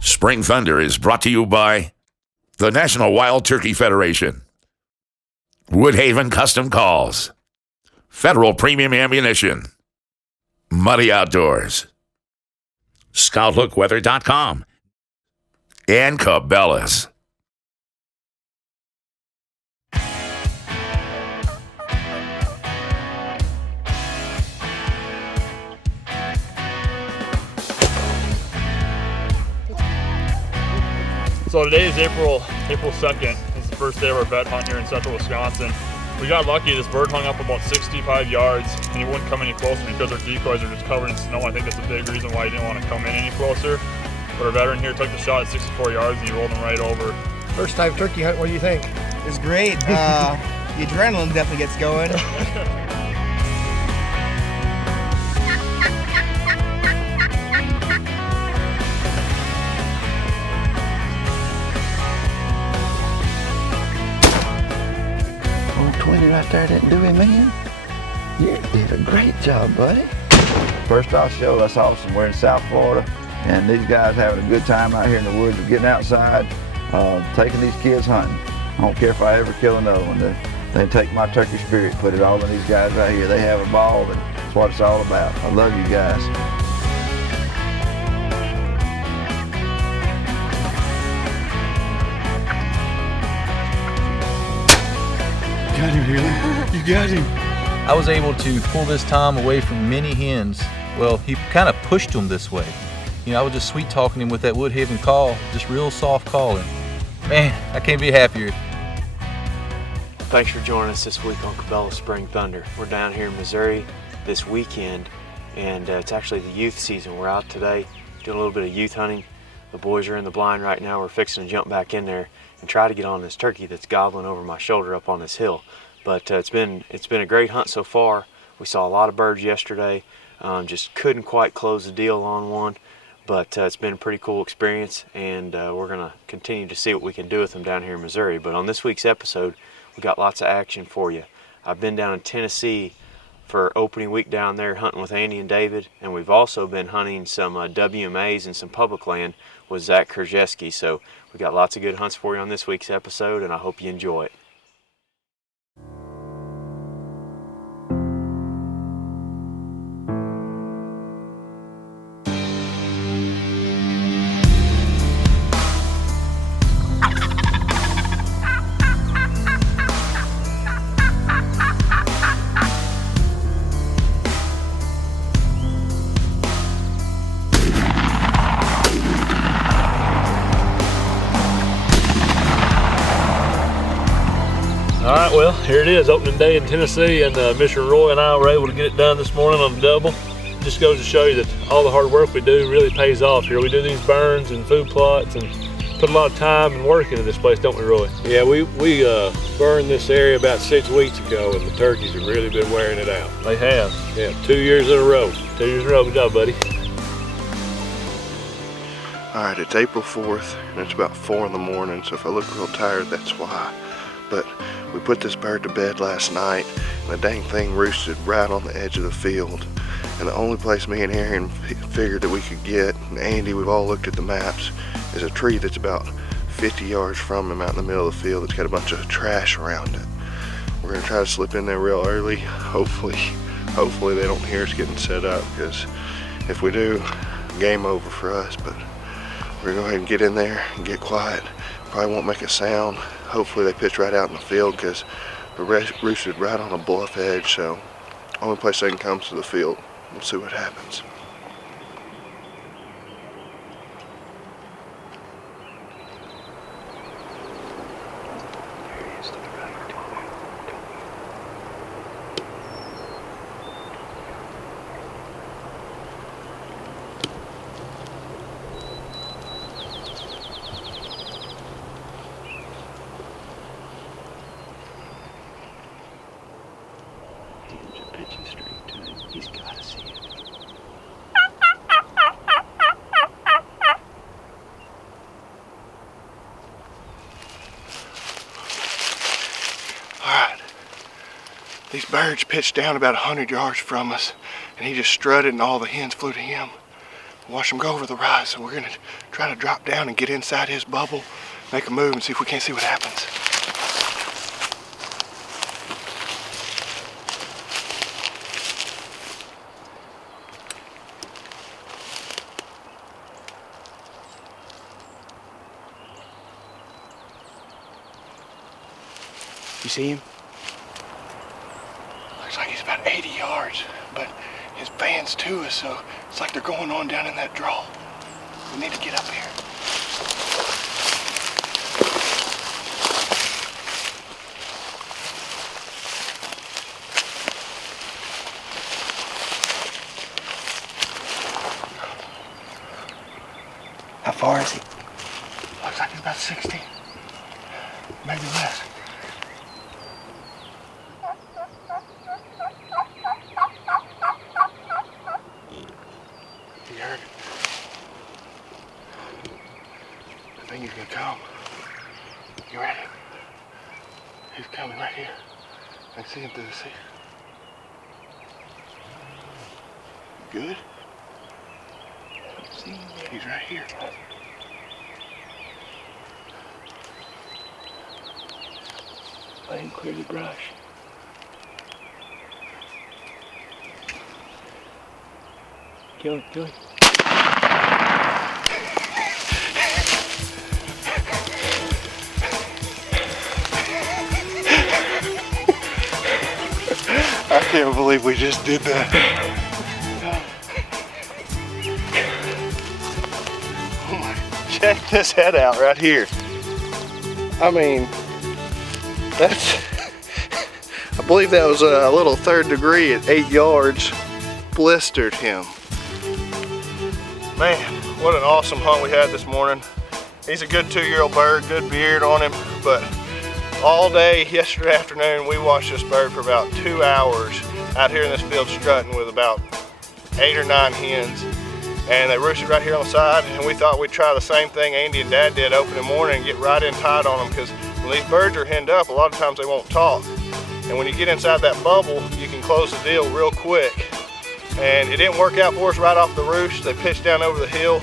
Spring Thunder is brought to you by the National Wild Turkey Federation, Woodhaven Custom Calls, Federal Premium Ammunition, Muddy Outdoors, ScoutLookWeather.com, and Cabela's. So today is April 2nd. It's the first day of our bed hunt here in central Wisconsin. We got lucky. This bird hung up about 65 yards and he wouldn't come any closer because our decoys are just covered in snow. I think that's a big reason why he didn't want to come in any closer. But our veteran here took the shot at 64 yards and he rolled him right over. First time turkey hunt, what do you think? It's great. The adrenaline definitely gets going. Right there didn't do him in. You did a great job, buddy. First off show, that's awesome. We're in South Florida, and these guys having a good time out here in the woods, getting outside, taking these kids hunting. I don't care if I ever kill another one. They take my turkey spirit, put it all in these guys right here. They have a ball, and that's what it's all about. I love you guys. Got him, Haley. You got him. I was able to pull this tom away from many hens. Well, he kind of pushed him this way. You know, I was just sweet talking him with that Woodhaven call, just real soft calling. Man, I can't be happier. Thanks for joining us this week on Cabela Spring Thunder. We're down here in Missouri this weekend, and it's actually the youth season. We're out today doing a little bit of youth hunting. The boys are in the blind right now. We're fixing to jump back in there and try to get on this turkey that's gobbling over my shoulder up on this hill. But it's been a great hunt so far. We saw a lot of birds yesterday. Just couldn't quite close the deal on one, but it's been a pretty cool experience, and we're gonna continue to see what we can do with them down here in Missouri. But on this week's episode, we got lots of action for you. I've been down in Tennessee for opening week down there hunting with Andy and David, and we've also been hunting some WMAs and some public land with Zach Krzyzewski. So we got lots of good hunts for you on this week's episode, and I hope you enjoy it. All right, well, here it is, opening day in Tennessee, and Mr. Roy and I were able to get it done this morning on the double. Just goes to show you that all the hard work we do really pays off here. We do these burns and food plots and put a lot of time and work into this place, don't we, Roy? Yeah, we burned this area about 6 weeks ago, and the turkeys have really been wearing it out. They have. Yeah, 2 years in a row. 2 years in a row, good job, buddy. All right, it's April 4th, and it's about 4 in the morning, so if I look real tired, that's why. But we put this bird to bed last night, and the dang thing roosted right on the edge of the field. And the only place me and Aaron figured that we could get, and Andy, we've all looked at the maps, is a tree that's about 50 yards from him out in the middle of the field. It's got a bunch of trash around it. We're gonna try to slip in there real early. Hopefully they don't hear us getting set up, because if we do, game over for us. But we're gonna go ahead and get in there and get quiet. Probably won't make a sound. Hopefully they pitch right out in the field, because they're roosted right on a bluff edge, so only place they can come is to the field. We'll see what happens. He's got to see it. All right. These birds pitched down about 100 yards from us, and he just strutted and all the hens flew to him. Watch him go over the rise, so we're gonna try to drop down and get inside his bubble, make a move and see if we can't see what happens. You see him? Looks like he's about 80 yards, but his band's to us, so it's like they're going on down in that draw. We need to get up here. How far is he? Looks like he's about 60, maybe less. You heard it. I think he's gonna come. You ready? He's coming right here. I can see him through the sea. Good? See him? He's right here. Let him clear the brush. Kill him, kill him. I can't believe we just did that. Oh my, check this head out right here. I mean, that's, I believe that was a little 3rd degree at 8 yards. Blistered him. Man, what an awesome hunt we had this morning. He's a good 2-year-old bird, good beard on him, but all day yesterday afternoon we watched this bird for about 2 hours out here in this field strutting with about 8 or 9 hens, and they roosted right here on the side, and we thought we'd try the same thing Andy and Dad did opening morning and get right in tight on them, because when these birds are henned up, a lot of times they won't talk, and when you get inside that bubble you can close the deal real quick. And it didn't work out for us right off the roost. They pitched down over the hill,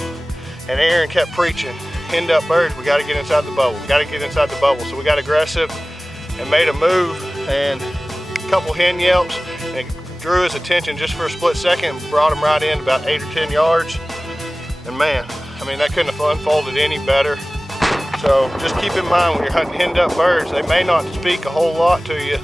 and Aaron kept preaching, henned up birds, we gotta get inside the bubble, we gotta get inside the bubble. So we got aggressive and made a move, and a couple hen yelps, and it drew his attention just for a split second and brought him right in about 8 or 10 yards. And man, I mean, that couldn't have unfolded any better. So just keep in mind when you're hunting henned up birds, they may not speak a whole lot to you.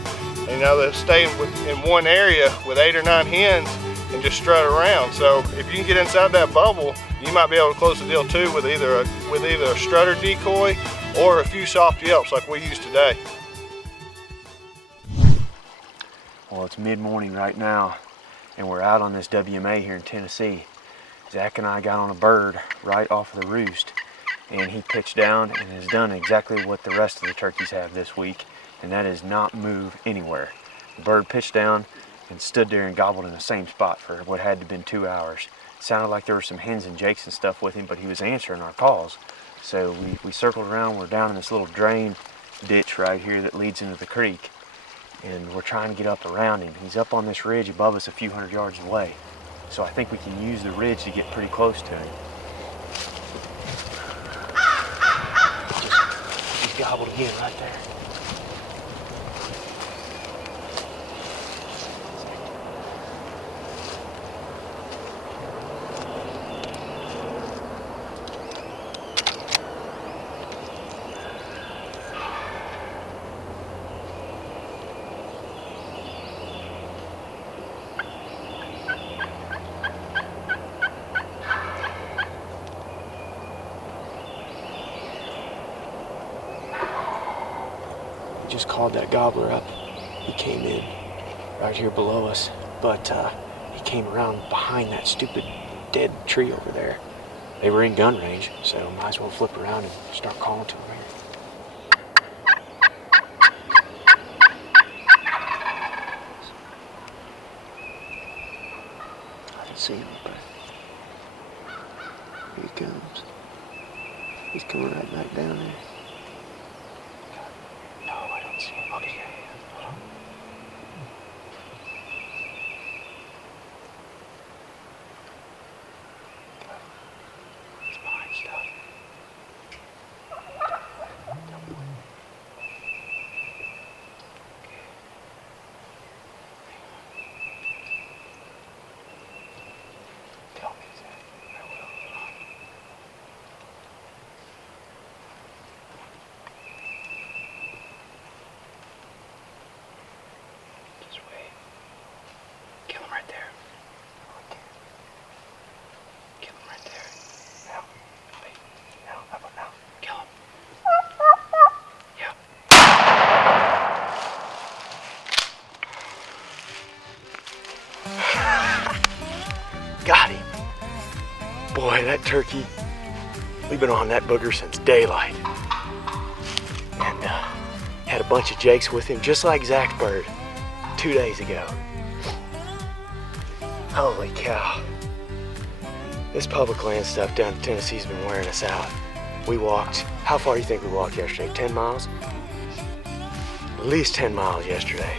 You know, they stay in one area with 8 or 9 hens and just strut around. So if you can get inside that bubble, you might be able to close the deal too with either a strutter decoy or a few soft yelps like we used today. Well, it's mid-morning right now, and we're out on this WMA here in Tennessee. Zach and I got on a bird right off of the roost, and he pitched down and has done exactly what the rest of the turkeys have this week, and that is not move anywhere. The bird pitched down and stood there and gobbled in the same spot for what had to have been 2 hours. It sounded like there were some hens and jakes and stuff with him, but he was answering our calls. So we circled around. We're down in this little drain ditch right here that leads into the creek, and we're trying to get up around him. He's up on this ridge above us a few hundred yards away, so I think we can use the ridge to get pretty close to him. He's gobbled again right there. Just called that gobbler up. He came in right here below us, but he came around behind that stupid dead tree over there. They were in gun range, so might as well flip around and start calling to them here. see him, but here he comes. He's coming right back down there. No, I don't see him. Okay, yeah. Hold on. He's behind stuff. Tell me, Zach. I will. Just wait. Kill him right there. Kill him right there. Now. Wait. Now. How about now? Kill him. Yeah. Got him. Boy, that turkey, we've been on that booger since daylight. And had a bunch of jakes with him, just like Zach's bird, 2 days ago. Holy cow. This public land stuff down in Tennessee's been wearing us out. We walked, how far do you think we walked yesterday? 10 miles? At least 10 miles yesterday.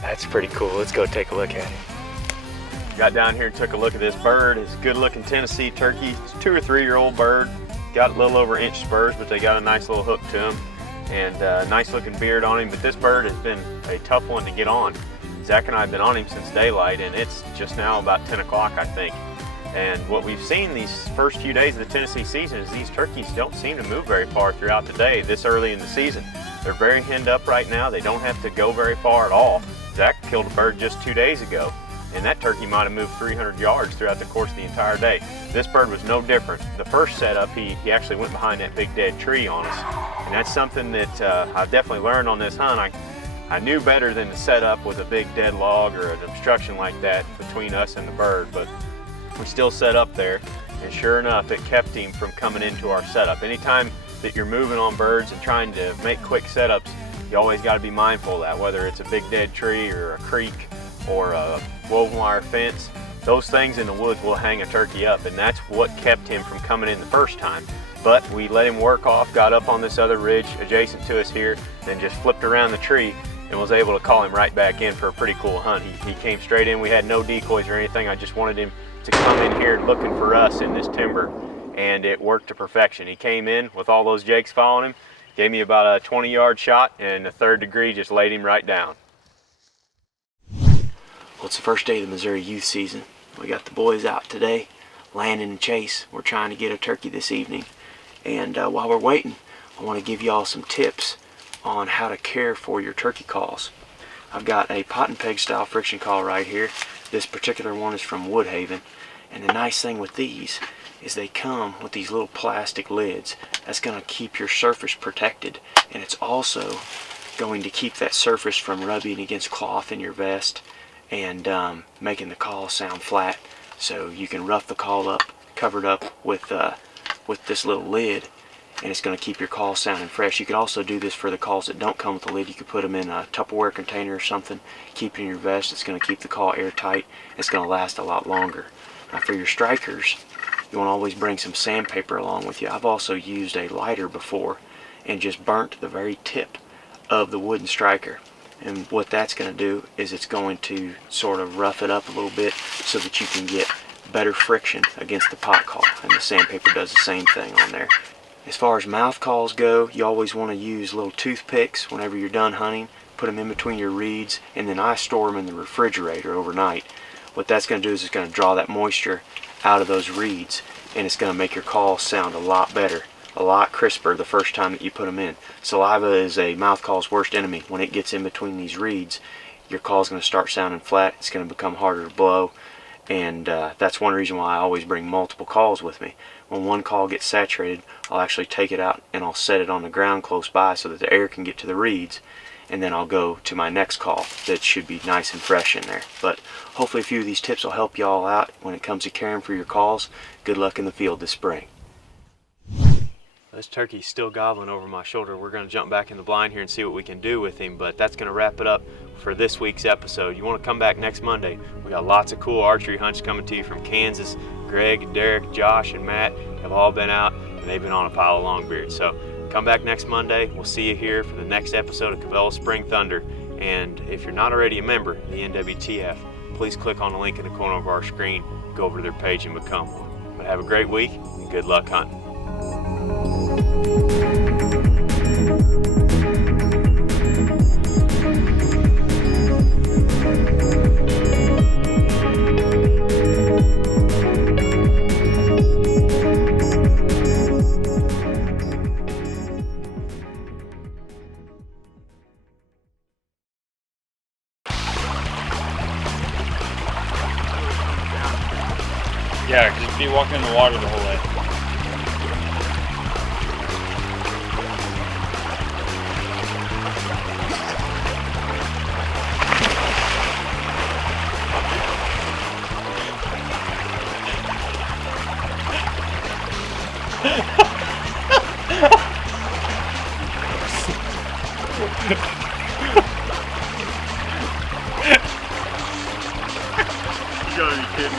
That's pretty cool. Let's go take a look at it. Got down here and took a look at this bird. It's a good looking Tennessee turkey. It's a 2 or 3 year old bird. Got a little over inch spurs, but they got a nice little hook to him and a nice looking beard on him. But this bird has been a tough one to get on. Zach and I have been on him since daylight, and it's just now about 10 o'clock, I think. And what we've seen these first few days of the Tennessee season is these turkeys don't seem to move very far throughout the day this early in the season. They're very henned up right now. They don't have to go very far at all. Zach killed a bird just 2 days ago, and that turkey might have moved 300 yards throughout the course of the entire day. This bird was no different. The first setup, he actually went behind that big dead tree on us. And that's something that I've definitely learned on this hunt. I knew better than to set up with a big dead log or an obstruction like that between us and the bird, but we still set up there, and sure enough, it kept him from coming into our setup. Anytime that you're moving on birds and trying to make quick setups, you always got to be mindful of that, whether it's a big dead tree or a creek or a woven wire fence. Those things in the woods will hang a turkey up, and that's what kept him from coming in the first time. But we let him work off, got up on this other ridge adjacent to us here, then just flipped around the tree and was able to call him right back in for a pretty cool hunt. He came straight in. We had no decoys or anything. I just wanted him to come in here looking for us in this timber, and it worked to perfection. He came in with all those jakes following him, gave me about a 20-yard shot, and the 3rd degree just laid him right down. Well, it's the first day of the Missouri youth season. We got the boys out today, Landon and Chase. We're trying to get a turkey this evening. And while we're waiting, I want to give y'all some tips on how to care for your turkey calls. I've got a pot and peg style friction call right here. This particular one is from Woodhaven. And the nice thing with these is they come with these little plastic lids. That's going to keep your surface protected. And it's also going to keep that surface from rubbing against cloth in your vest and making the call sound flat. So you can rough the call up, covered up with this little lid, and it's going to keep your call sounding fresh. You could also do this for the calls that don't come with the lid. You could put them in a Tupperware container or something, keep it in your vest. It's going to keep the call airtight. It's going to last a lot longer. Now for your strikers, you want to always bring some sandpaper along with you. I've also used a lighter before and just burnt the very tip of the wooden striker. And what that's going to do is it's going to sort of rough it up a little bit so that you can get better friction against the pot call. And the sandpaper does the same thing on there. As far as mouth calls go, you always want to use little toothpicks whenever you're done hunting. Put them in between your reeds, and then I store them in the refrigerator overnight. What that's going to do is it's going to draw that moisture out of those reeds, and it's going to make your call sound a lot better, a lot crisper the first time that you put them in. Saliva is a mouth call's worst enemy. When it gets in between these reeds, your call's going to start sounding flat. It's going to become harder to blow, and that's one reason why I always bring multiple calls with me. When one call gets saturated, I'll actually take it out and I'll set it on the ground close by so that the air can get to the reeds, and then I'll go to my next call that should be nice and fresh in there. But hopefully a few of these tips will help you all out when it comes to caring for your calls. Good luck in the field this spring. This turkey's still gobbling over my shoulder. We're going to jump back in the blind here and see what we can do with him, but that's going to wrap it up for this week's episode. You want to come back next Monday? We got lots of cool archery hunts coming to you from Kansas. Greg, Derek, Josh, and Matt have all been out, and they've been on a pile of longbeards. So come back next Monday. We'll see you here for the next episode of Cabela Spring Thunder. And if you're not already a member of the NWTF, please click on the link in the corner of our screen, go over to their page and become one. But have a great week and good luck hunting. Yeah, just be walking in the water the whole way. You gotta be kidding me.